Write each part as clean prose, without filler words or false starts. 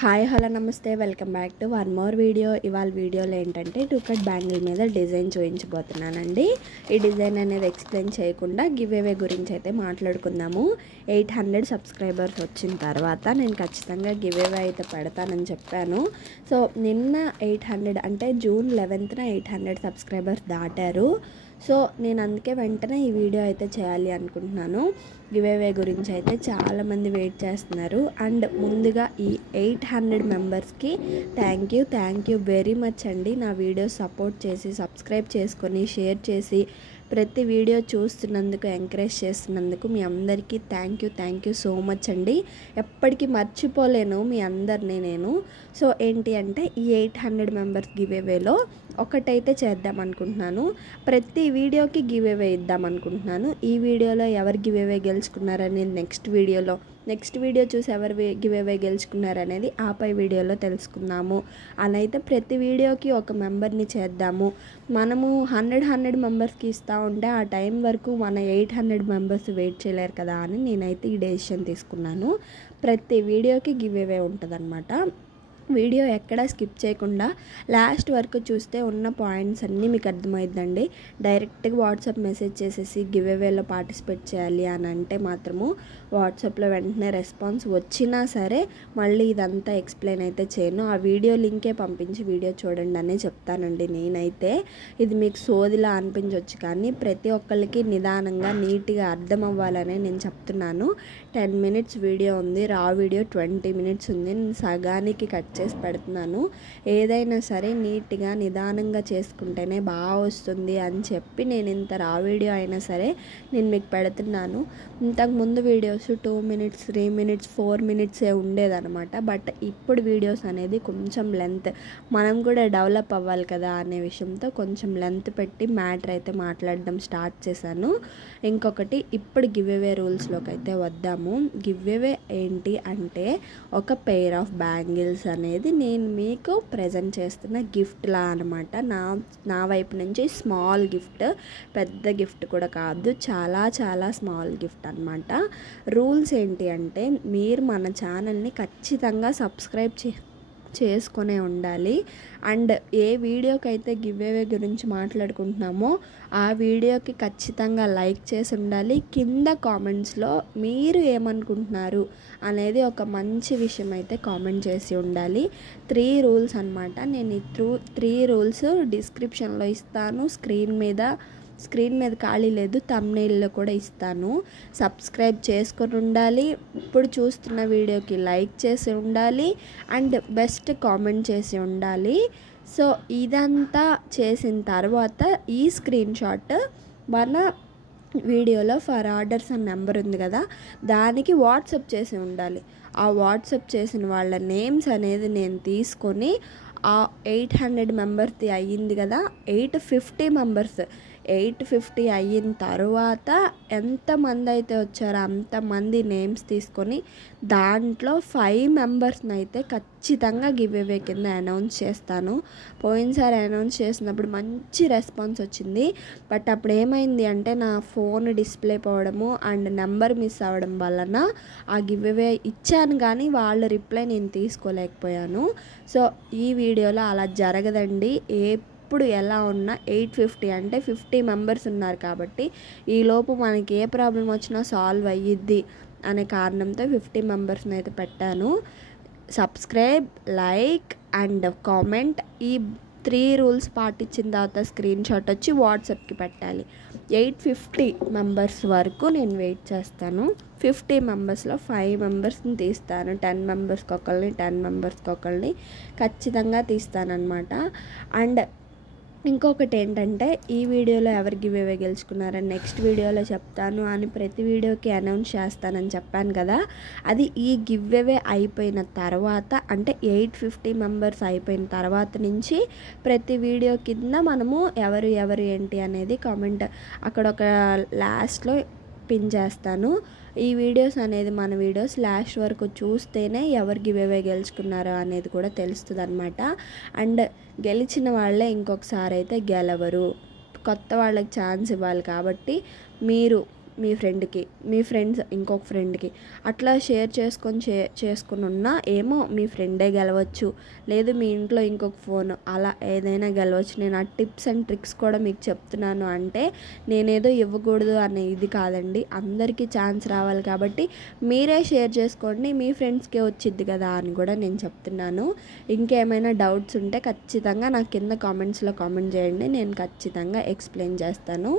Hi hello నమస్తే welcome back to one more video. ఇవాళ వీడియోలో ఏంటంటే టూ కట్ బ్యాంగిల్ మీద డిజైన్ చూపించబోతున్నానండి. ఈ డిజైన్ అనేది ఎక్స్ప్లెయిన్ చేయకుండా గివ్ అవే గురించి అయితే మాట్లాడుకుందాము. 800 సబ్స్క్రైబర్స్ వచ్చిన తర్వాత నేను ఖచ్చితంగా గివ్ అవే అయితే పెడతానని చెప్పాను. సో నిన్న 800 అంటే జూన్ 11న 800 సబ్స్క్రైబర్స్ దాటారు. సో నేను అందుకే వెంటనే ఈ వీడియో అయితే చేయాలి అనుకుంటున్నాను. గివ్ అవే గురించి అయితే చాలామంది వెయిట్ చేస్తున్నారు. అండ్ ముందుగా ఈ 800 మెంబర్స్కి థ్యాంక్ యూ వెరీ మచ్ అండి. నా వీడియో సపోర్ట్ చేసి సబ్స్క్రైబ్ చేసుకొని షేర్ చేసి ప్రతి వీడియో చూస్తున్నందుకు ఎంకరేజ్ చేస్తున్నందుకు మీ అందరికీ థ్యాంక్ యూ సో మచ్ అండి. ఎప్పటికీ మర్చిపోలేను మీ అందరినీ నేను. సో ఏంటి అంటే ఈ 800 మెంబర్స్ గివ్ అవేలో ఒకటైతే చేద్దాం అనుకుంటున్నాను. ప్రతి వీడియోకి గివ్ అవే ఇద్దాం అనుకుంటున్నాను. ఈ వీడియోలో ఎవరు గివ్ అవే గెలుచుకున్నారనేది నెక్స్ట్ వీడియో చూసి ఎవరు గివ్ అవే గెలుచుకున్నారనేది ఆపై వీడియోలో తెలుసుకుందాము. అలా అయితే ప్రతి వీడియోకి ఒక మెంబర్ని చేద్దాము. మనము 100 మెంబర్స్కి ఇస్తూ ఉంటే ఆ టైం వరకు మన 800 మెంబర్స్ వెయిట్ చేయలేరు కదా అని నేనైతే ఈ డెసిషన్ తీసుకున్నాను. ప్రతి వీడియోకి గివ్ అవే ఉంటుందన్నమాట. వీడియో ఎక్కడా స్కిప్ చేయకుండా లాస్ట్ వరకు చూస్తే ఉన్న పాయింట్స్ అన్నీ మీకు అర్థమైందండి. డైరెక్ట్గా వాట్సాప్ మెసేజ్ చేసేసి గివ్ అవేలో పార్టిసిపేట్ చేయాలి అని అంటే మాత్రము వాట్సాప్లో వెంటనే రెస్పాన్స్ వచ్చినా సరే మళ్ళీ ఇదంతా ఎక్స్ప్లెయిన్ అయితే చేయను. ఆ వీడియో లింకే పంపించి వీడియో చూడండి అనే చెప్తానండి. నేనైతే ఇది మీకు సోదిలా అనిపించవచ్చు కానీ ప్రతి ఒక్కరికి నిదానంగా నీట్గా అర్థం అవ్వాలనే నేను చెప్తున్నాను. 10 minutes వీడియో ఉంది, రా వీడియో 20 minutes ఉంది. నేను సగానికి కట్ చేసి పెడుతున్నాను. ఏదైనా సరే నీట్గా నిదానంగా చేసుకుంటేనే బాగా వస్తుంది అని చెప్పి నేను ఇంత రా వీడియో అయినా సరే నేను మీకు పెడుతున్నాను. ఇంతకుముందు వీడియోస్ 2 minutes 3 minutes 4 minutes ఉండేదన్నమాట. బట్ ఇప్పుడు వీడియోస్ అనేది కొంచెం లెంత్, మనం కూడా డెవలప్ అవ్వాలి కదా అనే విషయంతో కొంచెం లెంత్ పెట్టి మ్యాటర్ అయితే మాట్లాడడం స్టార్ట్ చేశాను. ఇంకొకటి ఇప్పుడు గివ్ అవే రూల్స్లోకి అయితే వద్దాము. గివ్ అవే ఏంటి అంటే ఒక పెయిర్ ఆఫ్ బ్యాంగిల్స్ అనేది నేను మీకు ప్రజెంట్ చేస్తున్న గిఫ్ట్లా అనమాట. నా వైపు నుంచి స్మాల్ గిఫ్ట్, పెద్ద గిఫ్ట్ కూడా కాదు, చాలా స్మాల్ గిఫ్ట్ అనమాట. రూల్స్ ఏంటి అంటే మీరు మన ఛానల్ని ఖచ్చితంగా సబ్స్క్రైబ్ చేసుకునే ఉండాలి. అండ్ ఏ వీడియోకి అయితే గివ్ అవే గురించి మాట్లాడుకుంటున్నామో ఆ వీడియోకి ఖచ్చితంగా లైక్ చేసి ఉండాలి. కింద కామెంట్స్లో మీరు ఏమనుకుంటున్నారు అనేది ఒక మంచి విషయం అయితే కామెంట్ చేసి ఉండాలి. 3 రూల్స్ అనమాట. నేను ఈ 3 రూల్స్ డిస్క్రిప్షన్లో ఇస్తాను. స్క్రీన్ మీద ఖాళీ లేదు, థంబ్నెయిల్లో కూడా ఇస్తాను. సబ్స్క్రైబ్ చేసుకొని ఉండాలి, ఇప్పుడు చూస్తున్న వీడియోకి లైక్ చేసి ఉండాలి, అండ్ బెస్ట్ కామెంట్ చేసి ఉండాలి. సో ఇదంతా చేసిన తర్వాత ఈ స్క్రీన్ షాట్ మన వీడియోలో ఫర్ ఆర్డర్స్ అనే నెంబర్ ఉంది కదా దానికి వాట్సాప్ చేసి ఉండాలి. ఆ వాట్సాప్ చేసిన వాళ్ళ నేమ్స్ అనేది నేను తీసుకొని ఆ 800 మెంబర్స్ది అయ్యింది కదా, 850 అయిన తర్వాత ఎంతమంది అయితే వచ్చారో అంతమంది నేమ్స్ తీసుకొని దాంట్లో 5 మెంబర్స్ని అయితే ఖచ్చితంగా గివ్ అవే కింద అనౌన్స్ చేస్తాను. పోయినసారి అనౌన్స్ చేసినప్పుడు మంచి రెస్పాన్స్ వచ్చింది. బట్ అప్పుడు ఏమైంది అంటే నా ఫోన్ డిస్ప్లే పోవడము అండ్ నెంబర్ మిస్ అవ్వడం వలన ఆ గివ్ అవే ఇచ్చాను కానీ వాళ్ళ రిప్లై నేను తీసుకోలేకపోయాను. సో ఈ వీడియోలో అలా జరగదండి. ఇప్పుడు ఎలా ఉన్నా 850 అంటే 50 మెంబర్స్ ఉన్నారు కాబట్టి ఈలోపు మనకి ఏ ప్రాబ్లం వచ్చినా సాల్వ్ అయ్యిద్ది అనే కారణంతో 50 మెంబర్స్ని అయితే పెట్టాను. సబ్స్క్రైబ్, లైక్ అండ్ కామెంట్, ఈ 3 రూల్స్ పాటించిన తర్వాత స్క్రీన్ షాట్ వచ్చి వాట్సాప్కి పెట్టాలి. 850 మెంబర్స్ వరకు నేను వెయిట్ చేస్తాను. 50 మెంబర్స్లో 5 మెంబర్స్ని తీస్తాను. 10 మెంబర్స్కి ఒకళ్ళని 10 మెంబర్స్కి ఒకళ్ళని ఖచ్చితంగా తీస్తానన్నమాట. అండ్ ఇంకొకటి ఏంటంటే ఈ వీడియోలో ఎవరు గివ్ అవే గెలుచుకున్నారని నెక్స్ట్ వీడియోలో చెప్తాను అని ప్రతి వీడియోకి అనౌన్స్ చేస్తానని చెప్పాను కదా, అది ఈ గివ్ అవే అయిపోయిన తర్వాత అంటే 850 మెంబర్స్ అయిపోయిన తర్వాత నుంచి ప్రతి వీడియో కింద మనము ఎవరు ఏంటి అనేది కామెంట్ అక్కడ ఒక లాస్ట్లో పిన్ చేస్తాను. ఈ వీడియోస్ అనేది మన వీడియోస్ లాస్ట్ వరకు చూస్తేనే ఎవరు గివ్ అవే గెలుచుకున్నారో అనేది కూడా తెలుస్తుంది అనమాట. అండ్ గెలిచిన వాళ్ళే ఇంకొకసారి అయితే గెలవరు, కొత్త వాళ్ళకి ఛాన్స్ ఇవ్వాలి. కాబట్టి మీరు మీ ఫ్రెండ్కి, మీ ఫ్రెండ్స్ ఇంకొక ఫ్రెండ్కి అట్లా షేర్ చేసుకుని ఉన్నా ఏమో మీ ఫ్రెండే గెలవచ్చు, లేదు మీ ఇంట్లో ఇంకొక ఫోన్, అలా ఏదైనా గెలవచ్చు. నేను ఆ టిప్స్ అండ్ ట్రిక్స్ కూడా మీకు చెప్తున్నాను అంటే నేనేదో ఇవ్వకూడదు అనే ఇది కాదండి. అందరికీ ఛాన్స్ రావాలి కాబట్టి మీరే షేర్ చేసుకోండి, మీ ఫ్రెండ్స్కే వచ్చిద్ది కదా అని కూడా నేను చెప్తున్నాను. ఇంకేమైనా డౌట్స్ ఉంటే ఖచ్చితంగా నాకు కింద కామెంట్స్లో కామెంట్ చేయండి, నేను ఖచ్చితంగా ఎక్స్ప్లెయిన్ చేస్తాను.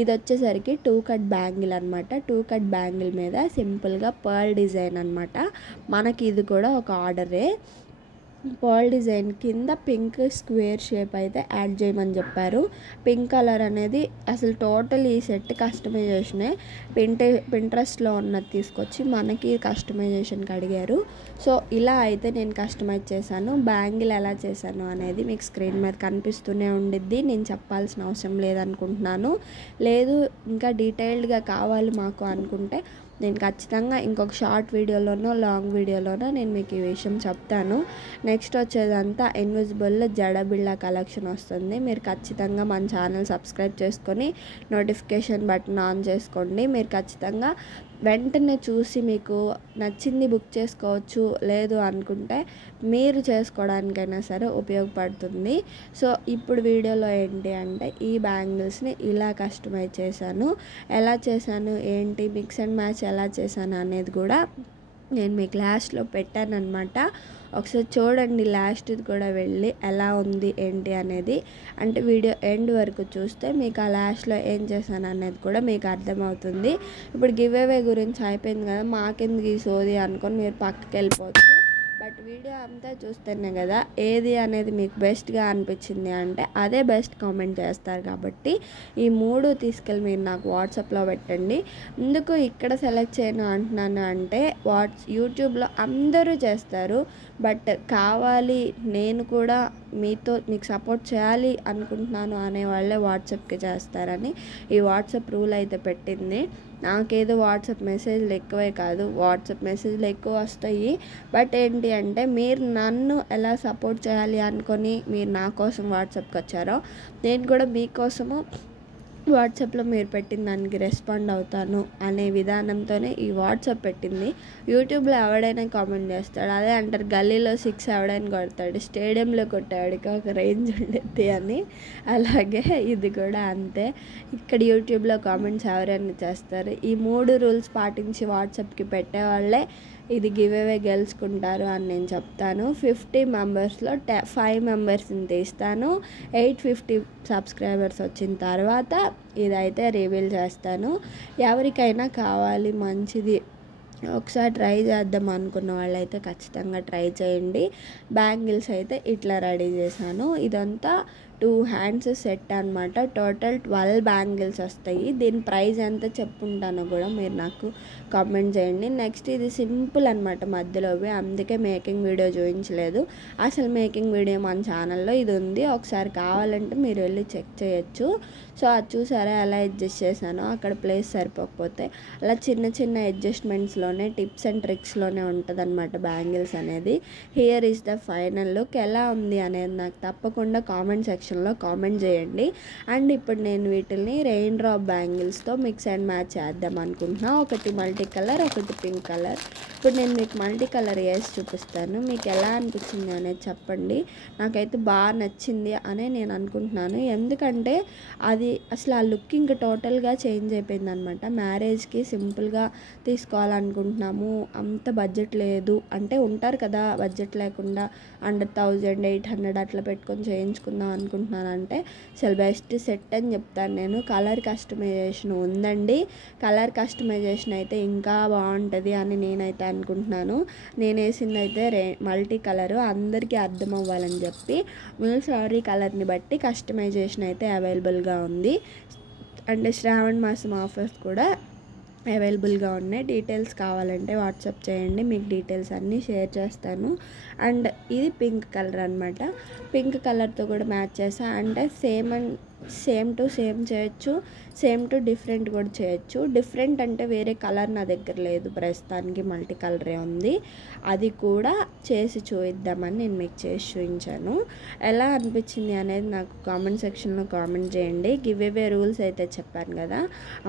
ఇది వచ్చేసరికి 2 కట్ బ్యాంగిల్ అనమాట. 2 కట్ బ్యాంగిల్ మీద సింపుల్గా పర్ల్ డిజైన్ అనమాట. మనకి ఇది కూడా ఒక ఆర్డరే. పర్ల్ డిజైన్ కింద పింక్ స్క్వేర్ షేప్ అయితే యాడ్ చేయమని చెప్పారు. పింక్ కలర్ అనేది అసలు టోటల్ ఈ సెట్ కస్టమైజేషనే. పింట్రెస్ట్లో ఉన్నది తీసుకొచ్చి మనకి కస్టమైజేషన్కి అడిగారు. సో ఇలా అయితే నేను కస్టమైజ్ చేశాను. బ్యాంగిల్ ఎలా చేశాను అనేది మీకు స్క్రీన్ మీద కనిపిస్తూనే ఉండిద్ది, నేను చెప్పాల్సిన అవసరం లేదనుకుంటున్నాను. లేదు ఇంకా డీటెయిల్డ్గా కావాలి మాకు అనుకుంటే నేను ఖచ్చితంగా ఇంకొక షార్ట్ వీడియోలోనో లాంగ్ వీడియోలోనో నేను మీకు ఈ విషయం చెప్తాను. నెక్స్ట్ వచ్చేదంతా ఇన్విజిబుల్ జడబిళ్ళ కలెక్షన్ వస్తుంది. మీరు ఖచ్చితంగా మన ఛానల్ సబ్స్క్రైబ్ చేసుకొని నోటిఫికేషన్ బటన్ ఆన్ చేసుకోండి. మీరు ఖచ్చితంగా వెంటనే చూసి మీకు నచ్చింది బుక్ చేసుకోవచ్చు, లేదు అనుకుంటే మీరు చేసుకోవడానికైనా సరే ఉపయోగపడుతుంది. సో ఇప్పుడు వీడియోలో ఏంటి అంటే ఈ బ్యాంగిల్స్ని ఇలా కస్టమైజ్ చేశాను. ఎలా చేశాను ఏంటి, మిక్స్ అండ్ మ్యాచ్ ఎలా చేశాను అనేది కూడా నేను మీకు లాస్ట్లో పెట్టాను అనమాట. ఒకసారి చూడండి, లాస్ట్ కూడా వెళ్ళి ఎలా ఉంది ఏంటి అనేది. అంటే వీడియో ఎండ్ వరకు చూస్తే మీకు ఆ లాస్ట్లో ఏం చేశాను అనేది కూడా మీకు అర్థమవుతుంది. ఇప్పుడు గివ్ అవే గురించి అయిపోయింది కదా, మాకెందుకు ఈ సోది అనుకొని మీరు పక్కకి వెళ్ళిపోవచ్చు. బట్ వీడియో అంతా చూస్తేనే కదా ఏది అనేది మీకు బెస్ట్గా అనిపించింది అంటే అదే బెస్ట్ కామెంట్ చేస్తారు. కాబట్టి ఈ 3 తీసుకెళ్ళి మీరు నాకు వాట్సాప్లో పెట్టండి. ఎందుకు ఇక్కడ సెలెక్ట్ చేయను అంటున్నాను అంటే యూట్యూబ్లో అందరూ చేస్తారు, బట్ కావాలి నేను కూడా మీకు సపోర్ట్ చేయాలి అనుకుంటున్నాను అనేవాళ్ళే వాట్సాప్కి చేస్తారని ఈ వాట్సాప్ రూల్ అయితే పెట్టింది. నాకేదో వాట్సాప్ మెసేజ్లు ఎక్కువే కాదు, వాట్సాప్ మెసేజ్లు ఎక్కువ వస్తాయి. బట్ ఏంటి అంటే మీరు నన్ను ఎలా సపోర్ట్ చేయాలి అనుకొని మీరు నా కోసం వాట్సాప్కి వచ్చారో నేను కూడా మీకోసము వాట్సాప్లో మీరు పెట్టిన దానికి రెస్పాండ్ అవుతాను అనే విధానంతోనే ఈ వాట్సాప్ పెట్టింది. యూట్యూబ్లో ఎవడైనా కామెంట్ చేస్తాడు, అదే అంటారు గల్లీలో 6 ఎవడైనా కొడతాడు, స్టేడియంలో కొట్టాడికి ఒక రేంజ్ ఉండేది అని. అలాగే ఇది కూడా అంతే. ఇక్కడ యూట్యూబ్లో కామెంట్స్ ఎవరైనా చేస్తారు. ఈ 3 రూల్స్ పాటించి వాట్సాప్కి పెట్టేవాళ్ళే ఇది గివ్ అవే గెలుచుకుంటారు అని నేను చెప్తాను. 50 మెంబర్స్లో 5 మెంబర్స్ని తీస్తాను. 850 సబ్స్క్రైబర్స్ వచ్చిన తర్వాత ఇదైతే రివీల్ చేస్తాను. ఎవరికైనా కావాలి మంచిది ఒకసారి ట్రై చేద్దాం అనుకున్న వాళ్ళైతే ఖచ్చితంగా ట్రై చేయండి. బ్యాంగిల్స్ అయితే ఇట్లా రెడీ చేశాను. ఇదంతా 2 హ్యాండ్స్ సెట్ అనమాట. టోటల్ 12 బ్యాంగిల్స్ వస్తాయి. దీని ప్రైస్ ఎంత చెప్పుంటానో కూడా మీరు నాకు కామెంట్ చేయండి. నెక్స్ట్ ఇది సింపుల్ అనమాట మధ్యలోవి, అందుకే మేకింగ్ వీడియో చూపించలేదు. అసలు మేకింగ్ వీడియో మన ఛానల్లో ఇది ఉంది, ఒకసారి కావాలంటే మీరు వెళ్ళి చెక్ చేయొచ్చు. సో అది చూసారా ఎలా అడ్జస్ట్ చేశానో, అక్కడ ప్లేస్ సరిపోకపోతే అలా చిన్న చిన్న అడ్జస్ట్మెంట్స్లోనే టిప్స్ అండ్ ట్రిక్స్లోనే ఉంటుంది అనమాట బ్యాంగిల్స్ అనేది. Here is the final look. ఎలా ఉంది అనేది నాకు తప్పకుండా కామెంట్ సెక్షన్లో కామెంట్ చేయండి. అండ్ ఇప్పుడు నేను వీటిని రెయిన్ డ్రాప్ బ్యాంగిల్స్తో మిక్స్ అండ్ మ్యాచ్ చేద్దాం అనుకుంటున్నా. ఒకటి మల్టీ కలర్, ఒకటి పింక్ కలర్. ఇప్పుడు నేను మీకు మల్టీ కలర్ వేసి చూపిస్తాను, మీకు ఎలా అనిపించింది అనేది చెప్పండి. నాకైతే బాగా నచ్చింది అనే నేను అనుకుంటున్నాను, ఎందుకంటే అది అసలు ఆ లుక్ ఇంకా టోటల్గా చేంజ్ అయిపోయింది అనమాట. మ్యారేజ్కి సింపుల్గా తీసుకోవాలనుకుంటున్నాము, అంత బడ్జెట్ లేదు అంటే ఉంటారు కదా బడ్జెట్ లేకుండా అండర్ 1800 అట్లా పెట్టుకొని చేయించుకుందాం అనుకుంటున్నానంటే అసలు బెస్ట్ సెట్ అని చెప్తాను నేను. కలర్ కస్టమైజేషన్ ఉందండి, కలర్ కస్టమైజేషన్ అయితే ఇంకా బాగుంటుంది అని నేనైతే అనుకుంటున్నాను. నేను వేసింది అయితే మల్టీ కలరు, అందరికీ అర్థం అవ్వాలని చెప్పి మీ సారీ కలర్ని బట్టి కస్టమైజేషన్ అయితే అవైలబుల్గా ఉంది. అండ్ శ్రావణ మాసం ఆఫర్స్ కూడా అవైలబుల్గా ఉన్నాయి. డీటెయిల్స్ కావాలంటే వాట్సాప్ చేయండి, మీకు డీటెయిల్స్ అన్నీ షేర్ చేస్తాను. అండ్ ఇది పింక్ కలర్ అనమాట. పింక్ కలర్తో కూడా మ్యాచ్ చేసా, అంటే same and same to same చేయొచ్చు, సేమ్ టు డిఫరెంట్ కూడా చేయొచ్చు. డిఫరెంట్ అంటే వేరే కలర్ నా దగ్గర లేదు ప్రస్తుతానికి, మల్టీ కలరే ఉంది. అది కూడా చేసి చూపిద్దామని నేను మీకు చేసి చూపించాను. ఎలా అనిపించింది అనేది నాకు కామెంట్ సెక్షన్లో కామెంట్ చేయండి. గివ్ అవే రూల్స్ అయితే చెప్పాను కదా,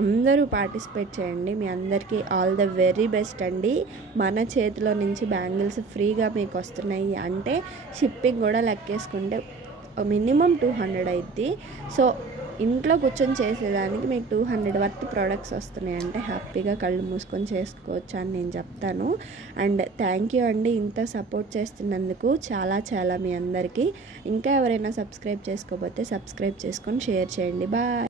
అందరూ పార్టిసిపేట్ చేయండి. మీ అందరికీ ఆల్ ద వెరీ బెస్ట్ అండి. మన చేతిలో నుంచి బ్యాంగిల్స్ ఫ్రీగా మీకు వస్తున్నాయి అంటే షిప్పింగ్ కూడా లెక్కేసుకుంటే మినిమం 200 అయింది. సో ఇంట్లో కూర్చొని చేసేదానికి మీకు 200 వర్త్ ప్రోడక్ట్స్ వస్తున్నాయి అంటే హ్యాపీగా కళ్ళు మూసుకొని చేసుకోవచ్చు అని నేను చెప్తాను. అండ్ థ్యాంక్ యూ అండి ఇంత సపోర్ట్ చేస్తున్నందుకు, చాలా మీ అందరికీ. ఇంకా ఎవరైనా సబ్స్క్రైబ్ చేసుకోకపోతే సబ్స్క్రైబ్ చేసుకొని షేర్ చేయండి. బాయ్.